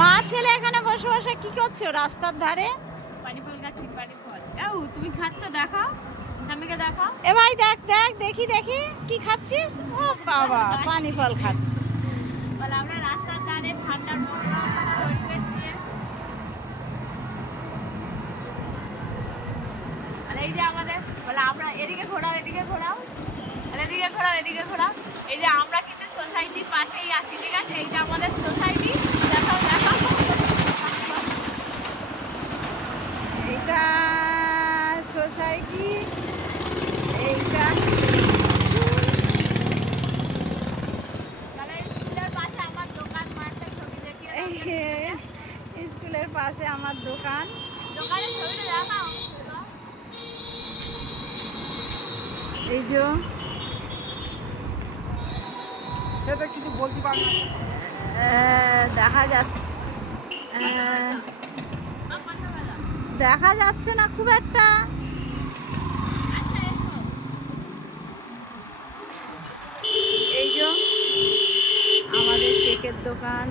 মা ছেলে এখানে বসে বসে কি করছো রাস্তার ধারে? পানি ফল খাচ্ছি, পানি ফল। এও তুমি খাচ্ছ, দেখাও স্বামীকে দেখাও। এ ভাই দেখ দেখ, দেখি দেখি কি খাচ্ছিস? ও বাবা, পানি ফল খাচ্ছে। বলে আমরা রাস্তার ধারে ঠান্ডার মনোরম পরিবেশ নিয়ে। আর এই যে আমাদের বলে আমরা এদিকে ঘোরাও, এদিকে ঘোরাও, আর এদিকে ঘোরাও, এদিকে ঘোরাও। এই যে আমরা কিন্তু সোসাইটির পাশেই আছি, ঠিক আছে? এই যে আমাদের সোসাইটি, দেখাও দেখাও। এইটা সোসাইটি, এইটা তাহলে স্কুলের পাশে আমার দোকান, মাঠে ছবি দেখিয়ে দাও। স্কুলের পাশে আমার দোকান। দোকানের ছবিটা দেখাও। এই যে সেটা কিছু বলতে পারি না। দেখা যাচ্ছে, দেখা যাচ্ছে না খুব একটা। আচ্ছা এসো। এই যে আমাদের কেকের দোকান।